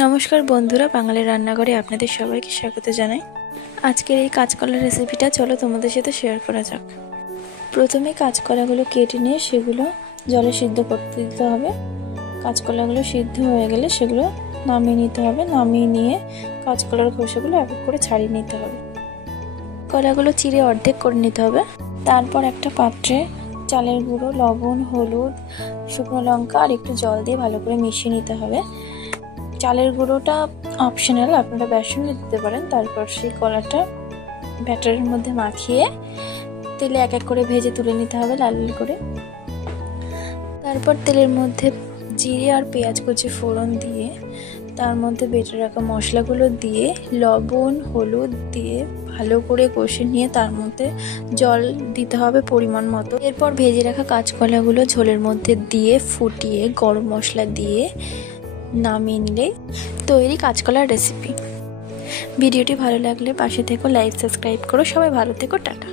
নমস্কার বন্ধুরা, বাঙালি রান্নাঘরে আপনাদের সবাইকে স্বাগত জানাই। আজকের এই কাঁচকলার রেসিপিটা চলো তোমাদের সাথে শেয়ার করা যাক। প্রথমে কাঁচকলাগুলো কেটে নিয়ে সেগুলো জলে সিদ্ধ করতে দিতে হবে। কাঁচকলাগুলো সিদ্ধ হয়ে গেলে সেগুলো নামিয়ে নিতে হবে। নামিয়ে নিয়ে কাঁচকলার খোসাগুলো এক এক করে ছাড়িয়ে নিতে হবে। কলাগুলো চিড়ে অর্ধেক করে নিতে হবে। তারপর একটা পাত্রে চালের গুঁড়ো, লবণ, হলুদ, শুকনো লঙ্কা আর একটু জল দিয়ে ভালো করে মিশিয়ে নিতে হবে। চালের গুঁড়োটা অপশনাল, আপনারা বেসন দিতে পারেন। তারপর সেই কলাটা ব্যাটারের মধ্যে মাখিয়ে তেলে এক এক করে ভেজে তুলে নিতে হবে লাল লাল করে। তারপর তেলের মধ্যে জিরে আর পেঁয়াজ কুচি ফোড়ন দিয়ে তার মধ্যে বেটে রাখা মশলাগুলো দিয়ে লবণ, হলুদ দিয়ে ভালো করে কষে নিয়ে তার মধ্যে জল দিতে হবে পরিমাণ মতো। এরপর ভেজে রাখা কাঁচকলাগুলো ঝোলের মধ্যে দিয়ে ফুটিয়ে গরম মশলা দিয়ে নামিয়ে নিলেই তৈরি কাঁচকলার রেসিপি। ভিডিওটি ভালো লাগলে পাশে থেকো, লাইক সাবস্ক্রাইব করো। সবাই ভালো থেকো, টাটা।